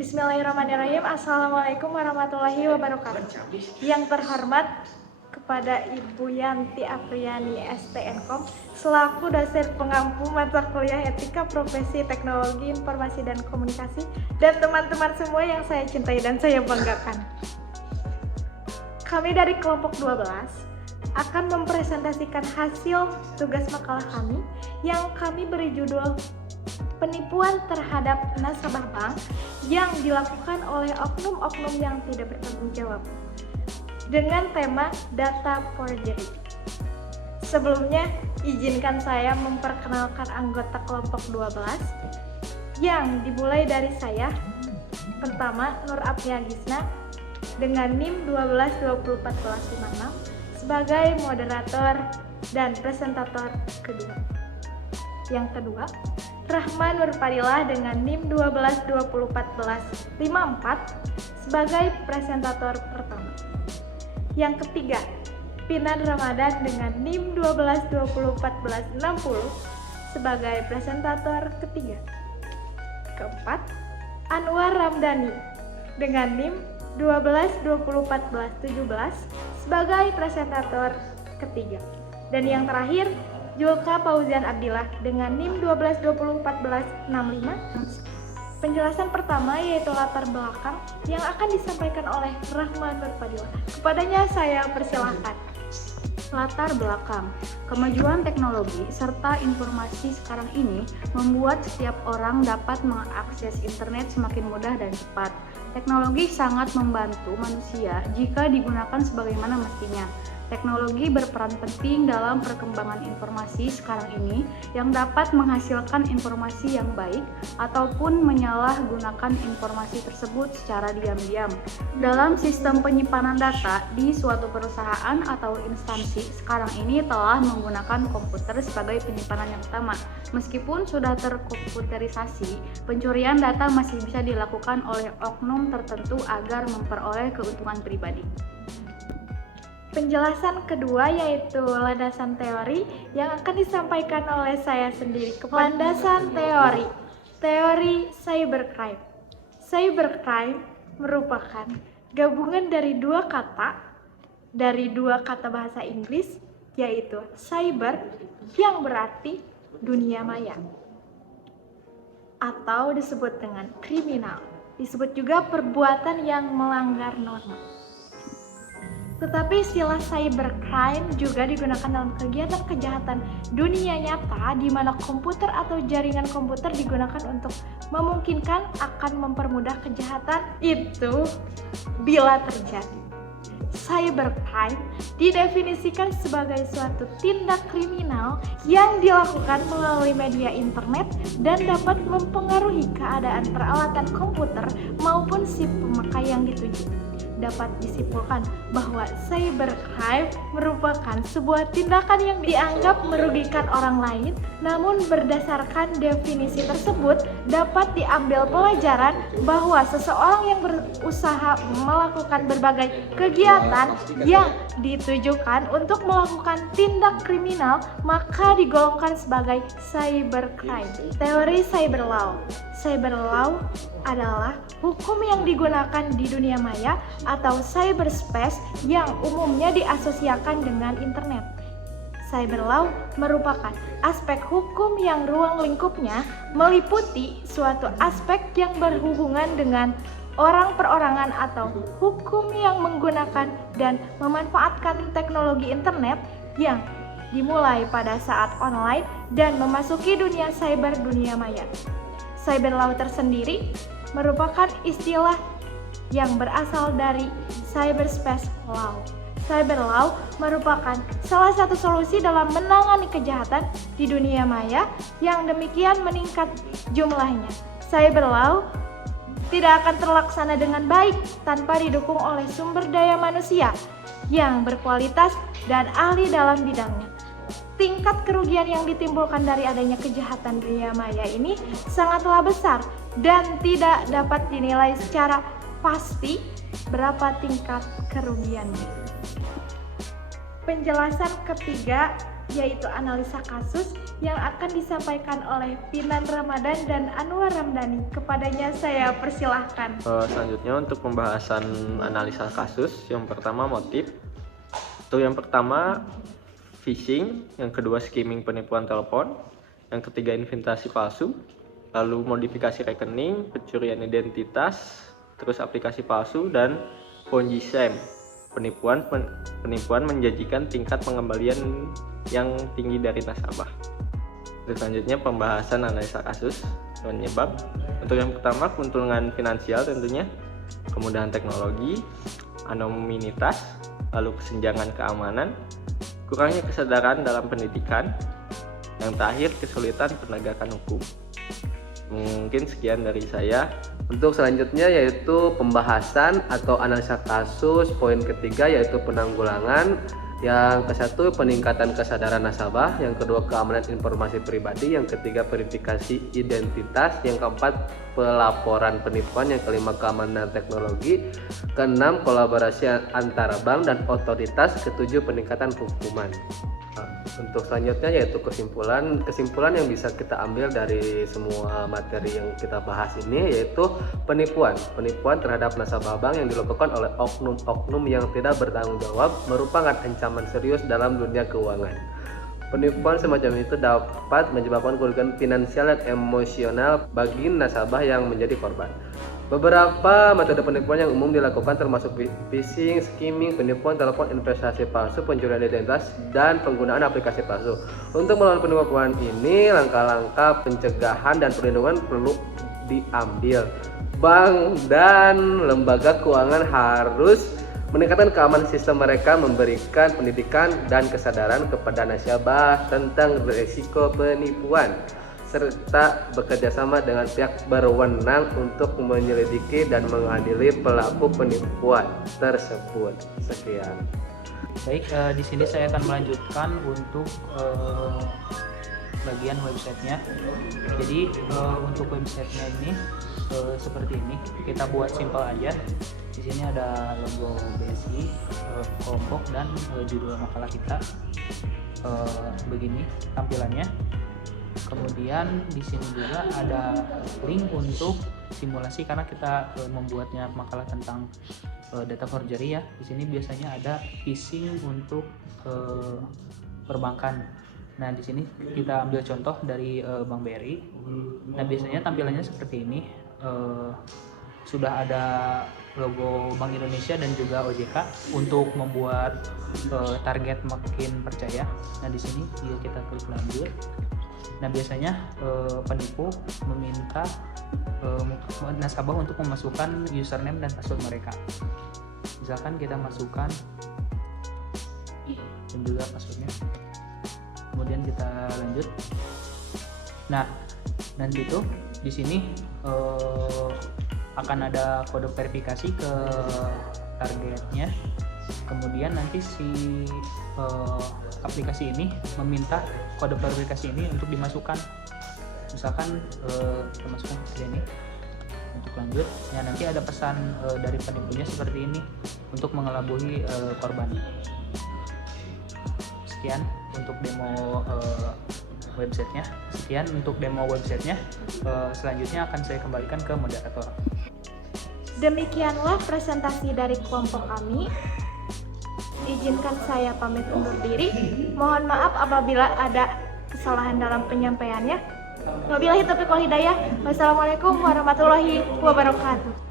Bismillahirrahmanirrahim. Assalamualaikum warahmatullahi wabarakatuh. Yang terhormat kepada Ibu Yanti Apriani STNkom selaku dosen pengampu mata kuliah Etika Profesi Teknologi Informasi dan Komunikasi, dan teman-teman semua yang saya cintai dan saya banggakan. Kami dari kelompok 12 akan mempresentasikan hasil tugas makalah kami yang kami beri judul Penipuan terhadap nasabah bank yang dilakukan oleh oknum-oknum yang tidak bertanggung jawab, dengan tema data forgery. Sebelumnya, izinkan saya memperkenalkan anggota kelompok 12 yang dimulai dari saya. Pertama, Nur Apria Gisna dengan NIM 12201456 sebagai moderator dan presentator kedua. Yang kedua, Rahma Nur Fadilah dengan NIM 12201454 sebagai presentator pertama. Yang ketiga, Pinan Ramadan dengan NIM 12201460 sebagai presentator ketiga. Keempat, Anwar Ramdhani dengan NIM 12201417 sebagai presentator ketiga. Dan yang terakhir, Julka Fauzian Abdillah dengan NIM 12201465. Penjelasan pertama yaitu latar belakang yang akan disampaikan oleh Rahma Nur Fadilah. Kepadanya saya persilahkan. Latar belakang, kemajuan teknologi serta informasi sekarang ini membuat setiap orang dapat mengakses internet semakin mudah dan cepat. Teknologi sangat membantu manusia jika digunakan sebagaimana mestinya. Teknologi berperan penting dalam perkembangan informasi sekarang ini yang dapat menghasilkan informasi yang baik ataupun menyalahgunakan informasi tersebut secara diam-diam. Dalam sistem penyimpanan data di suatu perusahaan atau instansi sekarang ini telah menggunakan komputer sebagai penyimpanan yang utama. Meskipun sudah terkomputerisasi, pencurian data masih bisa dilakukan oleh oknum tertentu agar memperoleh keuntungan pribadi. Penjelasan kedua yaitu landasan teori yang akan disampaikan oleh saya sendiri. Landasan teori, teori cybercrime. Cybercrime merupakan gabungan dari dua kata bahasa Inggris, yaitu cyber yang berarti dunia maya atau disebut dengan kriminal. Disebut juga perbuatan yang melanggar norma. Tetapi istilah cybercrime juga digunakan dalam kegiatan kejahatan dunia nyata di mana komputer atau jaringan komputer digunakan untuk memungkinkan akan mempermudah kejahatan itu bila terjadi. Cybercrime didefinisikan sebagai suatu tindak kriminal yang dilakukan melalui media internet dan dapat mempengaruhi keadaan peralatan komputer maupun si pemakai yang dituju. Dapat disimpulkan bahwa cybercrime merupakan sebuah tindakan yang dianggap merugikan orang lain, namun berdasarkan definisi tersebut dapat diambil pelajaran bahwa seseorang yang berusaha melakukan berbagai kegiatan yang ditujukan untuk melakukan tindak kriminal maka digolongkan sebagai cybercrime. Teori cyberlaw. Cyberlaw adalah hukum yang digunakan di dunia maya atau cyberspace yang umumnya diasosiasikan dengan internet. Cyberlaw merupakan aspek hukum yang ruang lingkupnya meliputi suatu aspek yang berhubungan dengan orang perorangan atau hukum yang menggunakan dan memanfaatkan teknologi internet yang dimulai pada saat online dan memasuki dunia cyber dunia maya. Cyberlaw tersendiri merupakan istilah yang berasal dari cyberspace law. Cyberlaw merupakan salah satu solusi dalam menangani kejahatan di dunia maya yang demikian meningkat jumlahnya. Cyberlaw tidak akan terlaksana dengan baik tanpa didukung oleh sumber daya manusia yang berkualitas dan ahli dalam bidangnya. Tingkat kerugian yang ditimbulkan dari adanya kejahatan dunia maya ini sangatlah besar dan tidak dapat dinilai secara pasti berapa tingkat kerugiannya. Penjelasan ketiga yaitu analisa kasus yang akan disampaikan oleh Pinan Ramadan dan Anwar Ramdhani. Kepadanya saya persilahkan. Selanjutnya untuk pembahasan analisa kasus, yang pertama motif. Yang pertama phishing, yang kedua skimming penipuan telepon, yang ketiga investasi palsu, lalu modifikasi rekening, pencurian identitas, terus aplikasi palsu, dan Ponzi scam, penipuan menjanjikan tingkat pengembalian yang tinggi dari nasabah. Selanjutnya pembahasan analisa kasus penyebab. Untuk yang pertama keuntungan finansial tentunya, kemudahan teknologi, anonimitas, lalu kesenjangan keamanan, kurangnya kesadaran dalam pendidikan, yang terakhir kesulitan penegakan hukum. Mungkin sekian dari saya. Untuk selanjutnya yaitu pembahasan atau analisa kasus. Poin ketiga yaitu penanggulangan. Yang ke-1 peningkatan kesadaran nasabah, yang kedua keamanan informasi pribadi, yang ketiga verifikasi identitas, yang keempat pelaporan penipuan, yang kelima keamanan teknologi, keenam kolaborasi antara bank dan otoritas, ketujuh peningkatan hukuman. Untuk selanjutnya yaitu kesimpulan yang bisa kita ambil dari semua materi yang kita bahas ini, yaitu penipuan terhadap nasabah bank yang dilakukan oleh oknum-oknum yang tidak bertanggung jawab merupakan ancaman serius dalam dunia keuangan. Penipuan semacam itu dapat menyebabkan kerugian finansial dan emosional bagi nasabah yang menjadi korban. Beberapa metode penipuan yang umum dilakukan termasuk phishing, skimming, penipuan telepon, investasi palsu, pencurian identitas, dan penggunaan aplikasi palsu. Untuk melawan penipuan ini, langkah-langkah pencegahan dan perlindungan perlu diambil. Bank dan lembaga keuangan harus meningkatkan keamanan sistem mereka, memberikan pendidikan dan kesadaran kepada nasabah tentang risiko penipuan, serta bekerjasama dengan pihak berwenang untuk menyelidiki dan mengadili pelaku penipuan tersebut. Sekian. Baik, di sini saya akan melanjutkan untuk bagian websitenya. Jadi untuk websitenya ini seperti ini, kita buat simpel aja. Di sini ada logo BSI, kelompok, dan judul makalah kita. Begini tampilannya. Kemudian di sini juga ada link untuk simulasi karena kita membuatnya makalah tentang data forgery ya. Di sini biasanya ada phishing untuk perbankan. Nah, di sini kita ambil contoh dari Bank BRI. Nah, biasanya tampilannya seperti ini. Sudah ada logo Bank Indonesia dan juga OJK untuk membuat target makin percaya. Nah, di sini kita klik lanjut. Nah, biasanya penipu meminta nasabah untuk memasukkan username dan password mereka. Misalkan kita masukkan dan juga passwordnya. Kemudian kita lanjut. Nah, nanti itu di sini akan ada kode verifikasi ke targetnya. Kemudian nanti si aplikasi ini meminta kode verifikasi ini untuk dimasukkan. Misalkan kita masukkan ke sini untuk lanjut. Ya, nanti ada pesan dari penipunya seperti ini untuk mengelabui korban. Sekian untuk demo websitenya. Selanjutnya akan saya kembalikan ke moderator. Demikianlah presentasi dari kelompok kami. Izinkan saya pamit undur diri. Mohon maaf apabila ada kesalahan dalam penyampaiannya. Wabillahi taufiq wal hidayah. Wassalamualaikum warahmatullahi wabarakatuh.